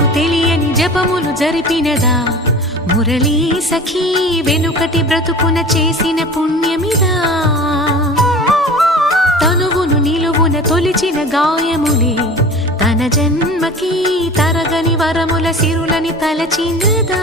తనకు తెలియని జపములు జరిపినదా మురళీ సఖీ వెనుకటి బ్రతుకున చేసిన పుణ్యమిదా తనువును నిలువున తొలిచిన గాయములే తన జన్మకి తరగని వరముల సిరులని తలచినదా